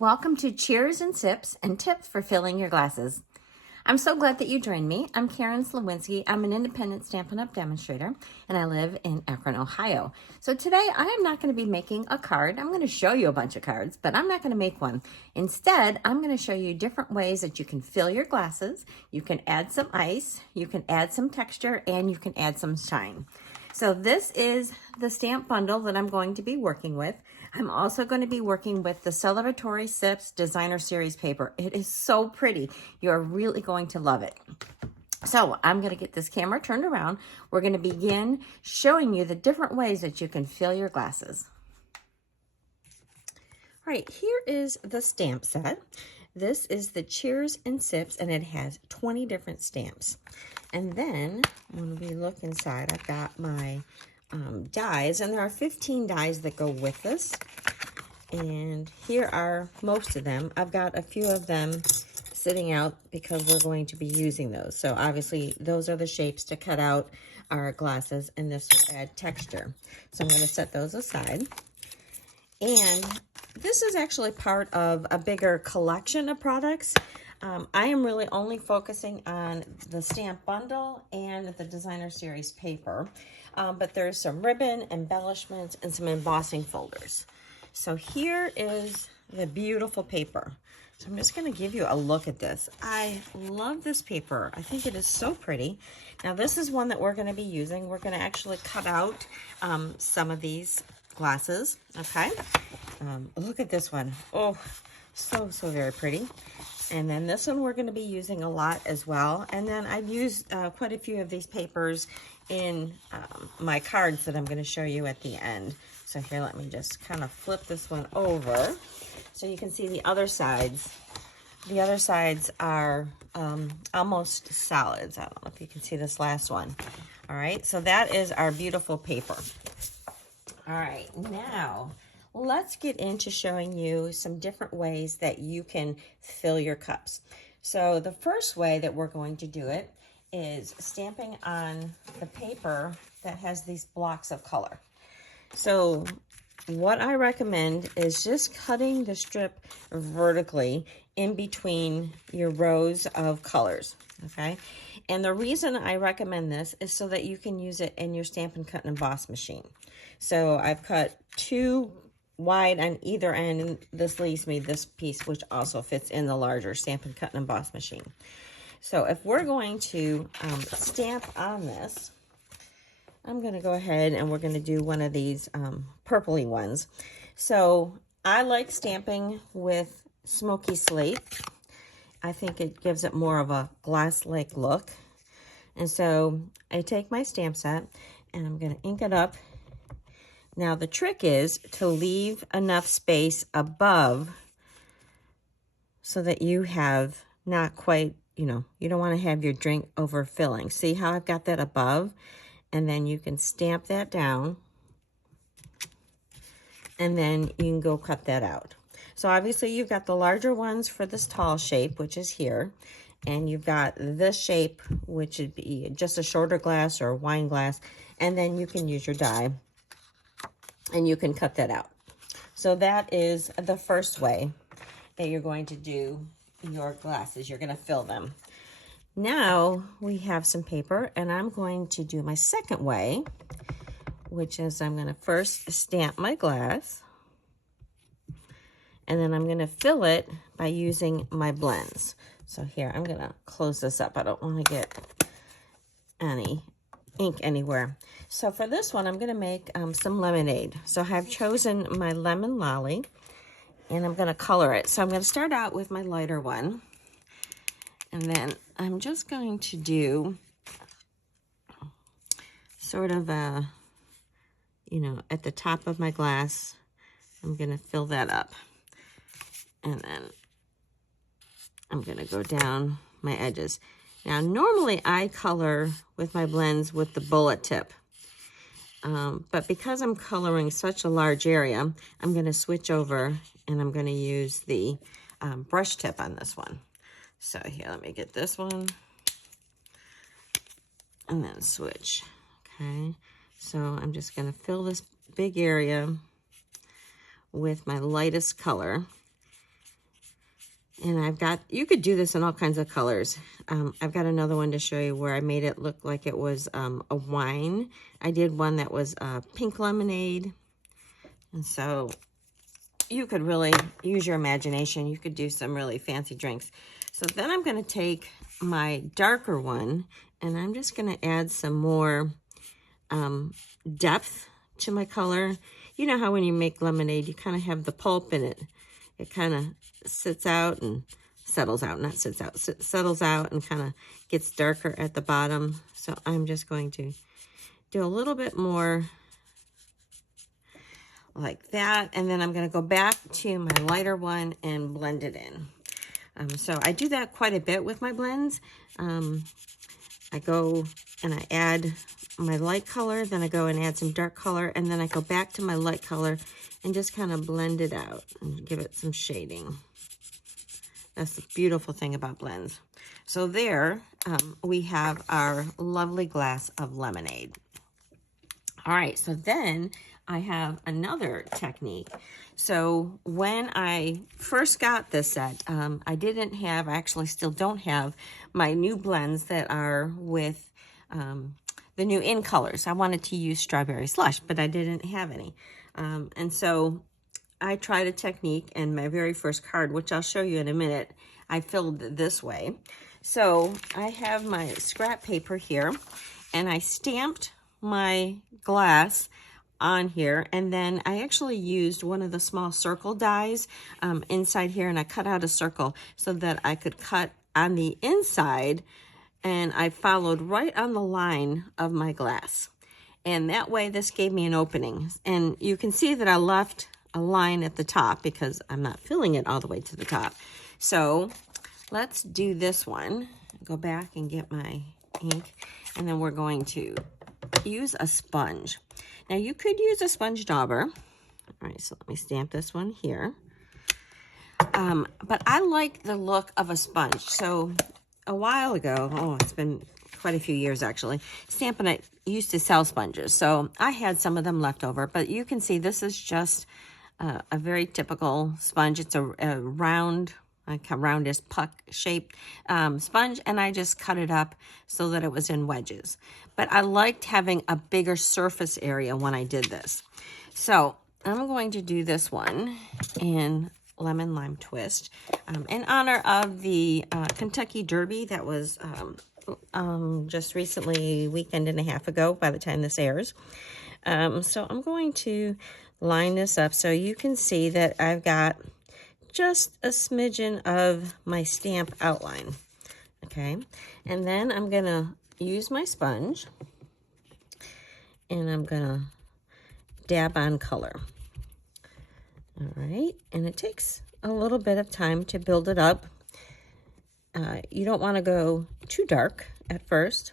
Welcome to Cheers and Sips and Tips for Filling Your Glasses. I'm so glad that you joined me. I'm Karen Sliwinski. I'm an independent Stampin' Up! Demonstrator, and I live in Akron, Ohio. So today I am not going to be making a card. I'm going to show you a bunch of cards, but I'm not going to make one. Instead, I'm going to show you different ways that you can fill your glasses. You can add some ice, you can add some texture, and you can add some shine. So this is the stamp bundle that I'm going to be working with. I'm also going to be working with the Celebratory Sips Designer Series paper. It is so pretty. You're really going to love it. So I'm going to get this camera turned around. We're going to begin showing you the different ways that you can fill your glasses. All right, here is the stamp set. This is the Cheers and Sips, and it has 20 different stamps. And then when we look inside, I've got my dies, and there are 15 dies that go with this. And here are most of them. I've got a few of them sitting out because we're going to be using those. So obviously those are the shapes to cut out our glasses, and this will add texture. So I'm going to set those aside. And this is actually part of a bigger collection of products. I am really only focusing on the stamp bundle and the Designer Series paper, but there's some ribbon, embellishments, and some embossing folders. So here is the beautiful paper. So I'm just going to give you a look at this. I love this paper. I think it is so pretty. Now this is one that we're going to be using. We're going to actually cut out some of these glasses, okay? Look at this one. Oh, so very pretty. And then this one we're going to be using a lot as well. And then I've used quite a few of these papers in my cards that I'm going to show you at the end. So here, let me just kind of flip this one over so you can see the other sides. The other sides are almost solids. I don't know if you can see this last one. All right, so that is our beautiful paper. All right, now let's get into showing you some different ways that you can fill your cups. So the first way that we're going to do it is stamping on the paper that has these blocks of color. So what I recommend is just cutting the strip vertically in between your rows of colors, okay? And the reason I recommend this is so that you can use it in your Stampin' Cut and Emboss machine. So I've cut 2 wide on either end, and this leaves me this piece, which also fits in the larger Stampin' Cut and Emboss machine. So if we're going to stamp on this, I'm going to go ahead and we're going to do one of these purpley ones. So I like stamping with smoky slate. I think it gives it more of a glass-like look. And so I take my stamp set and I'm going to ink it up. Now the trick is to leave enough space above so that you have not quite, you don't want to have your drink overfilling. See how I've got that above? And then you can stamp that down, and then you can go cut that out. So obviously you've got the larger ones for this tall shape, which is here, and you've got this shape, which would be just a shorter glass or a wine glass, and then you can use your die and you can cut that out. So that is the first way that you're going to do your glasses. You're going to fill them. Now we have some paper, and I'm going to do my second way, which is I'm going to first stamp my glass, and then I'm going to fill it by using my blends. So here, I'm going to close this up. I don't want to get any ink anywhere. So for this one, I'm going to make some lemonade. So I've chosen my lemon lolly, and I'm going to color it. So I'm going to start out with my lighter one, and then I'm just going to do sort of a, at the top of my glass, I'm going to fill that up. And then I'm going to go down my edges. Now, normally I color with my blends with the bullet tip. But because I'm coloring such a large area, I'm going to switch over and I'm going to use the brush tip on this one. So here, let me get this one and then switch. Okay, so I'm just going to fill this big area with my lightest color. And I've got, you could do this in all kinds of colors. I've got another one to show you where I made it look like it was a wine. I did one that was pink lemonade. And so you could really use your imagination. You could do some really fancy drinks. So then I'm going to take my darker one and I'm just going to add some more depth to my color. You know how when you make lemonade, you kind of have the pulp in it. It kind of sits out and settles out, not sits out, settles out and kind of gets darker at the bottom. So I'm just going to do a little bit more like that. And then I'm going to go back to my lighter one and blend it in. So I do that quite a bit with my blends. I go and I add my light color, then I go and add some dark color, and then I go back to my light color and just kind of blend it out and give it some shading. That's the beautiful thing about blends. So there we have our lovely glass of lemonade. All right, so then I have another technique. So when I first got this set, I actually still don't have my new blends that are with the new in colors. I wanted to use strawberry slush, but I didn't have any. And so I tried a technique, and my very first card, which I'll show you in a minute, I filled this way. So I have my scrap paper here, and I stamped my glass on here, and then I actually used one of the small circle dies inside here, and I cut out a circle so that I could cut on the inside, and I followed right on the line of my glass. And that way this gave me an opening. And you can see that I left a line at the top because I'm not filling it all the way to the top. So let's do this one. Go back and get my ink, and then we're going to use a sponge. Now you could use a sponge dauber. All right, so let me stamp this one here. But I like the look of a sponge. So a while ago, it's been quite a few years actually, Stampin' It used to sell sponges. So I had some of them left over, but you can see this is just a very typical sponge. It's a round, like a roundish puck shaped sponge, and I just cut it up so that it was in wedges. But I liked having a bigger surface area when I did this. So I'm going to do this one in Lemon Lime Twist in honor of the Kentucky Derby that was just recently, weekend and a half ago by the time this airs. So I'm going to line this up so you can see that I've got just a smidgen of my stamp outline. Okay, and then I'm gonna use my sponge and I'm gonna dab on color. All right, and it takes a little bit of time to build it up. You don't want to go too dark at first.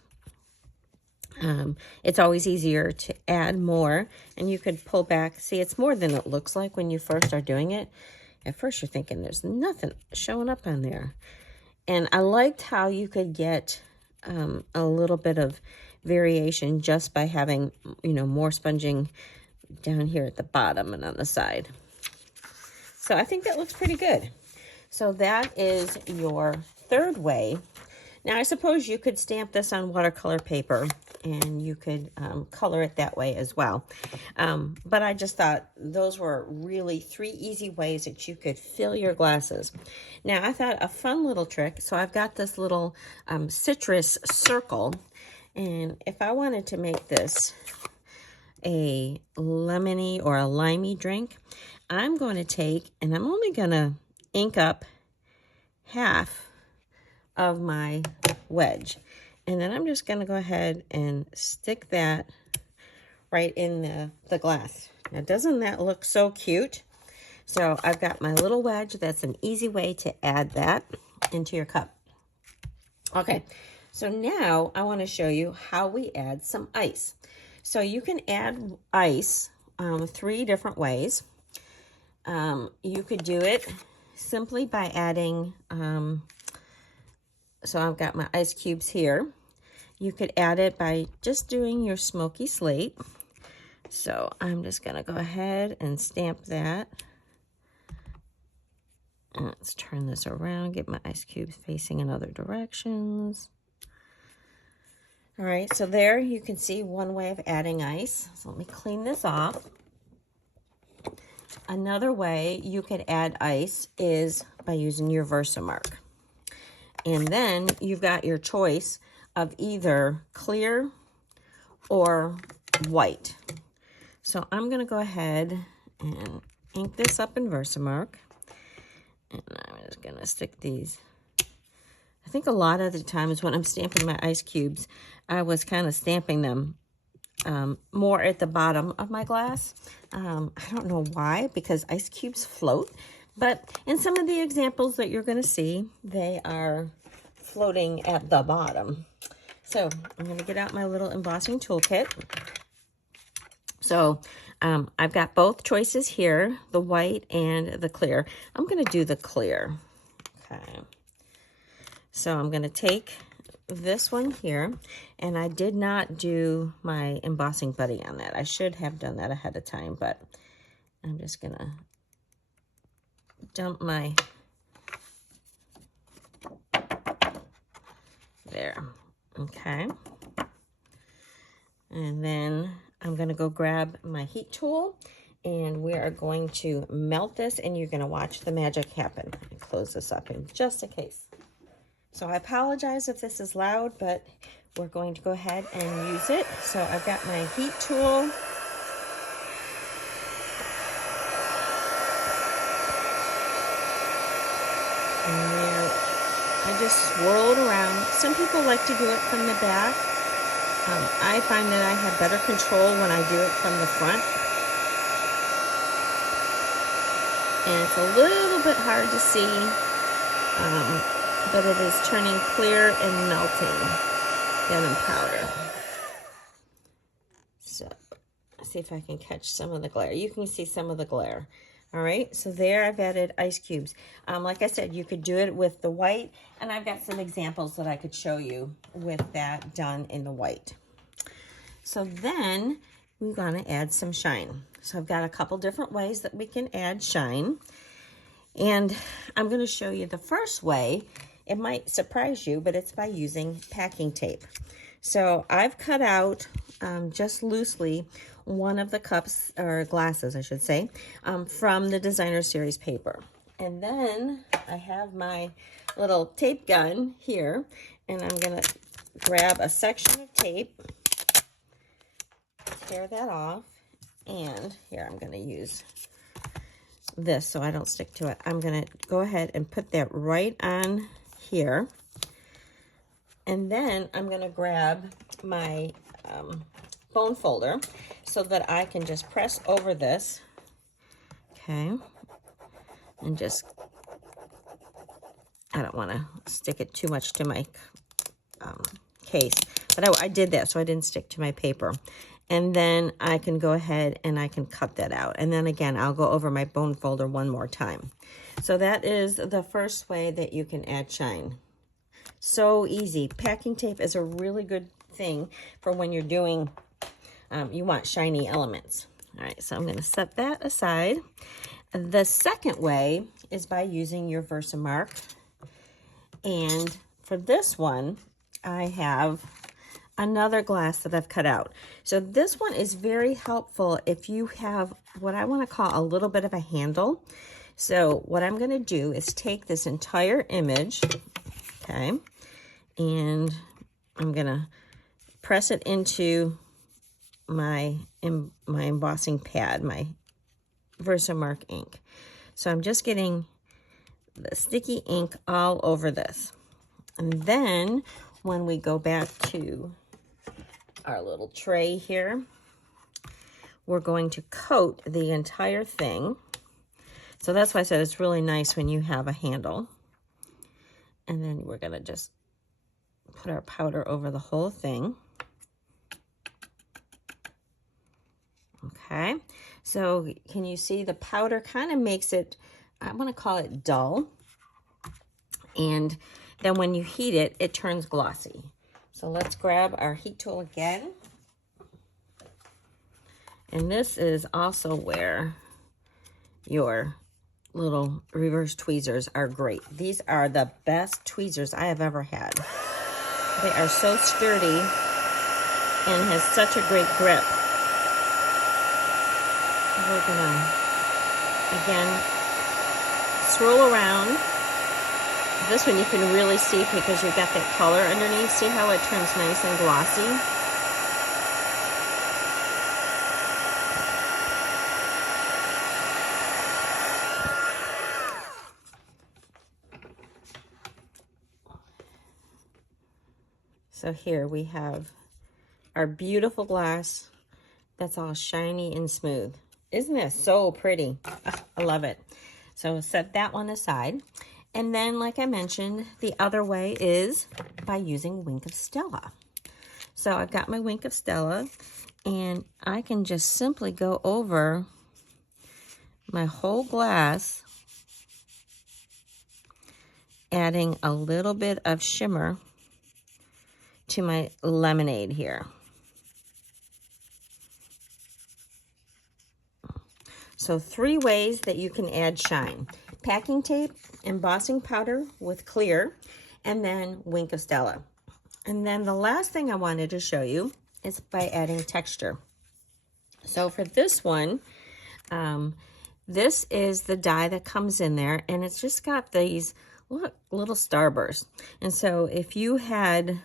It's always easier to add more, and you could pull back. See, it's more than it looks like when you first are doing it. At first you're thinking there's nothing showing up on there. And I liked how you could get a little bit of variation just by having, more sponging down here at the bottom and on the side. So I think that looks pretty good. So that is your third way. Now I suppose you could stamp this on watercolor paper and you could color it that way as well. But I just thought those were really 3 easy ways that you could fill your glasses. Now I thought a fun little trick, so I've got this little citrus circle, and if I wanted to make this a lemony or a limey drink, I'm going to take, and I'm only going to ink up half of my wedge. And then I'm just going to go ahead and stick that right in the glass. Now, doesn't that look so cute? So I've got my little wedge. That's an easy way to add that into your cup. Okay, so now I want to show you how we add some ice. So you can add ice 3 different ways. You could do it simply by adding, so I've got my ice cubes here. You could add it by just doing your smoky slate. So I'm just going to go ahead and stamp that. And let's turn this around, get my ice cubes facing in other directions. All right, so there you can see one way of adding ice. So let me clean this off. Another way you could add ice is by using your Versamark. And then you've got your choice of either clear or white. So I'm going to go ahead and ink this up in Versamark. And I'm just going to stick these. I think a lot of the times when I'm stamping my ice cubes, I was kind of stamping them more at the bottom of my glass. I don't know why, because ice cubes float. But in some of the examples that you're going to see, they are floating at the bottom. So I'm going to get out my little embossing toolkit. So I've got both choices here, the white and the clear. I'm going to do the clear. Okay. So I'm going to take this one here, and I did not do my embossing buddy on that. I should have done that ahead of time, but I'm just going to dump my, there, okay. And then I'm going to go grab my heat tool, and we are going to melt this, and you're going to watch the magic happen. Let me close this up in just a case. So I apologize if this is loud, but we're going to go ahead and use it. So I've got my heat tool. And there, I just swirl it around. Some people like to do it from the back. I find that I have better control when I do it from the front. And it's a little bit hard to see, but it is turning clear and melting denim powder. So, let's see if I can catch some of the glare. You can see some of the glare. All right, so there I've added ice cubes. Like I said, you could do it with the white, and I've got some examples that I could show you with that done in the white. So then we're gonna add some shine. So I've got a couple different ways that we can add shine. And I'm gonna show you the first way. It might surprise you, but it's by using packing tape. So I've cut out just loosely one of the cups, or glasses I should say, from the designer series paper. And then I have my little tape gun here, and I'm gonna grab a section of tape, tear that off, and here I'm gonna use this so I don't stick to it. I'm gonna go ahead and put that right on here, and then I'm gonna grab my bone folder so that I can just press over this, okay, and just, I don't want to stick it too much to my case, but I did that so I didn't stick to my paper. And then I can go ahead and I can cut that out. And then again, I'll go over my bone folder one more time. So that is the first way that you can add shine. So easy. Packing tape is a really good thing for when you're doing, you want shiny elements. All right, so I'm going to set that aside. The second way is by using your Versamark. And for this one, I have another glass that I've cut out. So this one is very helpful if you have what I want to call a little bit of a handle. So what I'm going to do is take this entire image, okay, and I'm going to press it into my embossing pad, my Versamark ink. So I'm just getting the sticky ink all over this. And then when we go back to our little tray here, we're going to coat the entire thing. So that's why I said it's really nice when you have a handle. And then we're going to just put our powder over the whole thing. Okay, so can you see the powder kind of makes it, I want to call it dull. And then when you heat it, it turns glossy. So let's grab our heat tool again. And this is also where your little reverse tweezers are great. These are the best tweezers I have ever had. They are so sturdy and has such a great grip. We're gonna, again, swirl around. This one you can really see because you've got that color underneath. See how it turns nice and glossy? So here we have our beautiful glass that's all shiny and smooth. Isn't it so pretty? Ugh, I love it. So set that one aside. And then, like I mentioned, the other way is by using Wink of Stella. So I've got my Wink of Stella, and I can just simply go over my whole glass, adding a little bit of shimmer to my lemonade here. So 3 ways that you can add shine: packing tape, embossing powder with clear, and then Wink of Stella. And then the last thing I wanted to show you is by adding texture. So for this one, this is the die that comes in there, and it's just got these little starbursts. And so if you had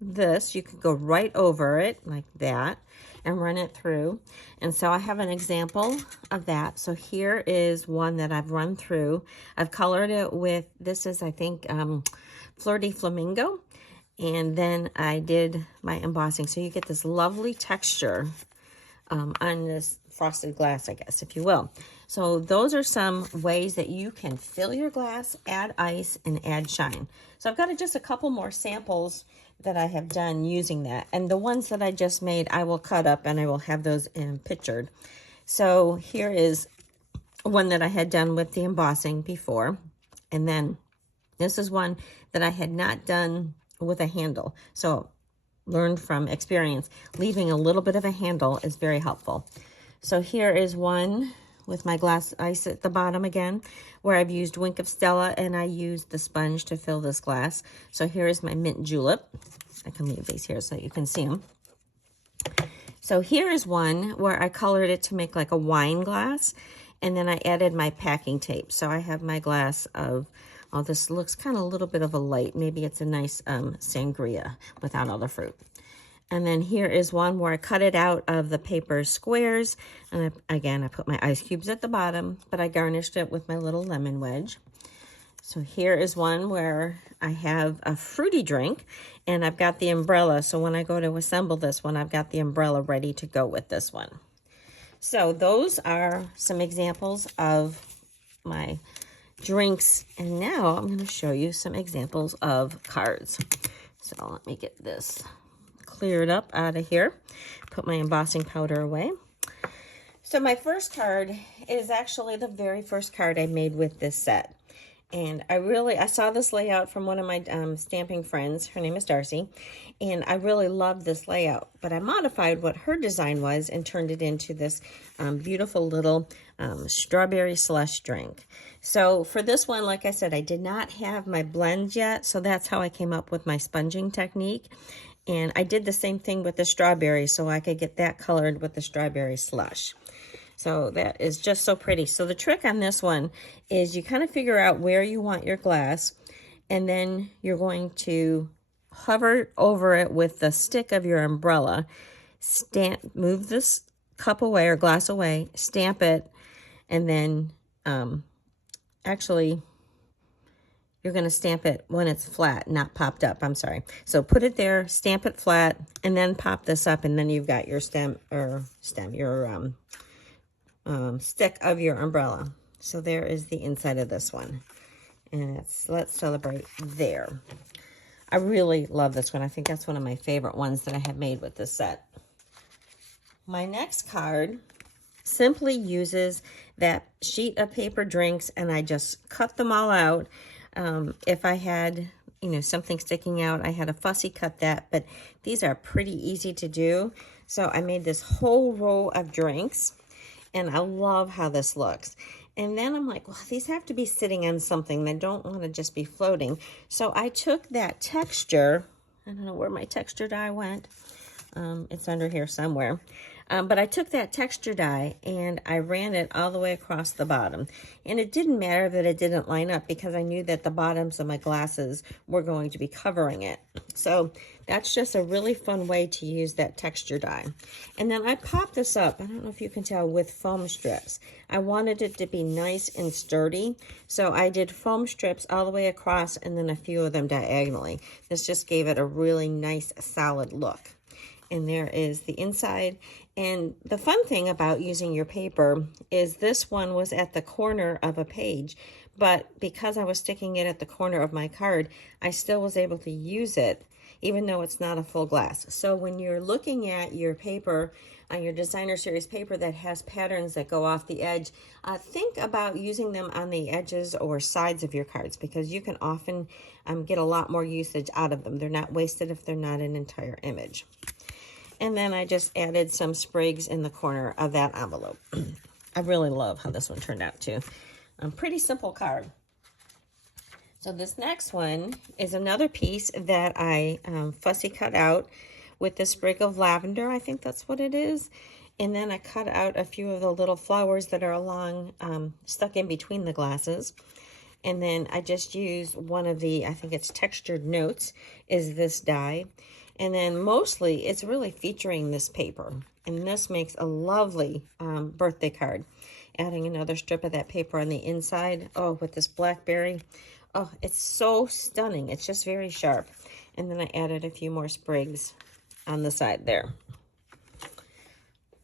this, you could go right over it like that and run it through. And so I have an example of that. So here is one that I've run through. I've colored it with, this is, I think, Fleur de Flamingo. And then I did my embossing. So you get this lovely texture on this frosted glass, I guess, if you will. So those are some ways that you can fill your glass, add ice, and add shine. So I've got just a couple more samples that I have done using that. And the ones that I just made, I will cut up and I will have those pictured. So here is one that I had done with the embossing before. And then this is one that I had not done with a handle. So learned from experience, leaving a little bit of a handle is very helpful. So here is one with my glass ice at the bottom again, where I've used Wink of Stella and I used the sponge to fill this glass. So here is my mint julep. I can leave these here so you can see them. So here is one where I colored it to make like a wine glass, and then I added my packing tape. So I have my glass of, oh, this looks kind of a little bit of a light. Maybe it's a nice sangria without all the fruit. And then here is one where I cut it out of the paper squares. And again, I put my ice cubes at the bottom, but I garnished it with my little lemon wedge. So here is one where I have a fruity drink and I've got the umbrella. So when I go to assemble this one, I've got the umbrella ready to go with this one. So those are some examples of my drinks. And now I'm going to show you some examples of cards. So let me get this cleared up out of here. Put my embossing powder away. So my first card is actually the very first card I made with this set. And I saw this layout from one of my stamping friends. Her name is Darcy. And I really loved this layout. But I modified what her design was and turned it into this beautiful little strawberry slush drink. So for this one, like I said, I did not have my blend yet. So that's how I came up with my sponging technique. And I did the same thing with the strawberry so I could get that colored with the strawberry slush. So that is just so pretty. So the trick on this one is you kind of figure out where you want your glass, and then you're going to hover over it with the stick of your umbrella, move this cup away or glass away, stamp it, and then actually you're going to stamp it when it's flat, not popped up. I'm sorry. So put it there, stamp it flat, and then pop this up, and then you've got your stick of your umbrella. So there is the inside of this one. And it's Let's Celebrate there. I really love this one. I think that's one of my favorite ones that I have made with this set. My next card simply uses that sheet of paper drinks, and I just cut them all out. If I had, something sticking out, I had a fussy cut that, but these are pretty easy to do. So I made this whole row of drinks, and I love how this looks. And then I'm like, well, these have to be sitting on something. They don't want to just be floating. So I took that texture, I don't know where my texture dye went. It's under here somewhere. But I took that texture dye and I ran it all the way across the bottom. And it didn't matter that it didn't line up because I knew that the bottoms of my glasses were going to be covering it. So that's just a really fun way to use that texture dye. And then I popped this up, I don't know if you can tell, with foam strips. I wanted it to be nice and sturdy. So I did foam strips all the way across and then a few of them diagonally. This just gave it a really nice solid look. And there is the inside. And the fun thing about using your paper is this one was at the corner of a page, but because I was sticking it at the corner of my card, I still was able to use it even though it's not a full glass. So when you're looking at your paper, your designer series paper that has patterns that go off the edge, think about using them on the edges or sides of your cards because you can often get a lot more usage out of them. They're not wasted if they're not an entire image. And then I just added some sprigs in the corner of that envelope. I really love how this one turned out too. Pretty simple card. So this next one is another piece that I fussy cut out with the sprig of lavender. I think that's what it is. And then I cut out a few of the little flowers that are along, stuck in between the glasses. And then I just used one of the, I think it's textured notes, is this die. And then mostly it's really featuring this paper. And this makes a lovely birthday card. Adding another strip of that paper on the inside. Oh, with this blackberry. Oh, it's so stunning. It's just very sharp. And then I added a few more sprigs on the side there.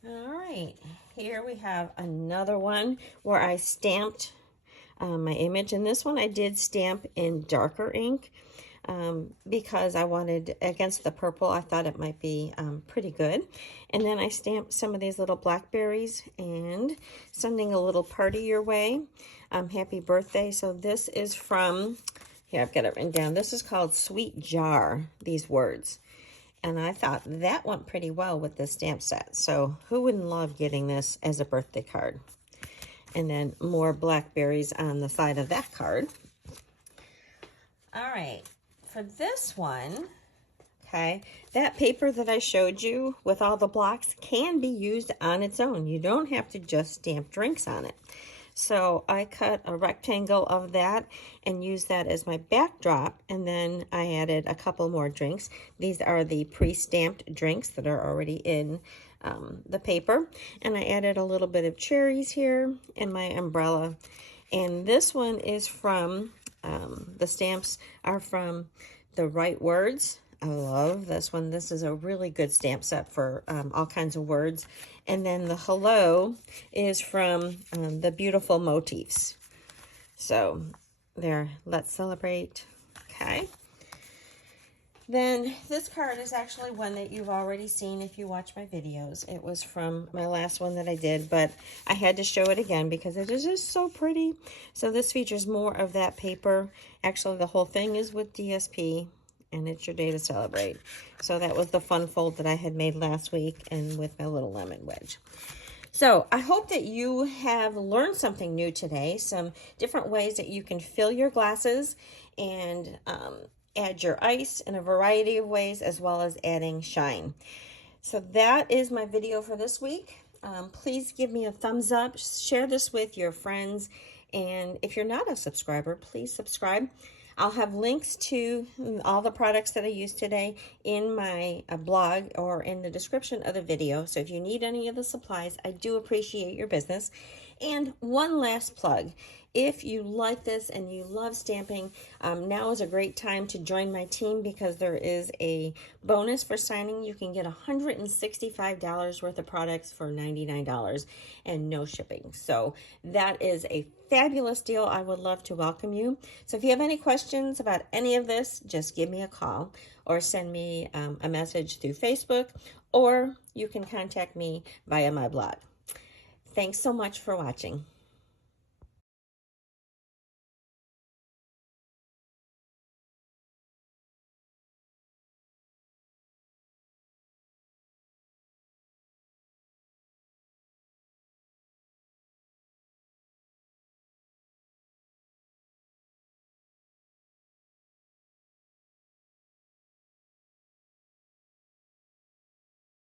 All right, here we have another one where I stamped my image. And this one I did stamp in darker ink. Because I wanted, against the purple, I thought it might be pretty good. And then I stamped some of these little blackberries and sending a little party your way. Happy birthday. So this is from, here I've got it written down. This is called Sweet Jar, these words. And I thought that went pretty well with this stamp set. So who wouldn't love getting this as a birthday card? And then more blackberries on the side of that card. All right. For this one, okay, that paper that I showed you with all the blocks can be used on its own. You don't have to just stamp drinks on it. So I cut a rectangle of that and used that as my backdrop, and then I added a couple more drinks. These are the pre-stamped drinks that are already in the paper. And I added a little bit of cherries here in my umbrella. And this one is from... the stamps are from The Right Words. I love this one. This is a really good stamp set for all kinds of words. And then the hello is from The Beautiful Motifs. So there, let's celebrate. Okay. Then this card is actually one that you've already seen if you watch my videos. It was from my last one that I did, but I had to show it again because it is just so pretty. So this features more of that paper. Actually, the whole thing is with DSP, and it's your day to celebrate. So that was the fun fold that I had made last week and with my little lemon wedge. So I hope that you have learned something new today, some different ways that you can fill your glasses and add your ice in a variety of ways, as well as adding shine. So that is my video for this week. Please give me a thumbs up, share this with your friends, and if you're not a subscriber, please subscribe. I'll have links to all the products that I used today in my blog or in the description of the video. So if you need any of the supplies, I do appreciate your business. And one last plug. If you like this and you love stamping, now is a great time to join my team because there is a bonus for signing. You can get $165 worth of products for $99 and no shipping. So that is a fabulous deal. I would love to welcome you. So if you have any questions about any of this, just give me a call or send me a message through Facebook, or you can contact me via my blog. Thanks so much for watching.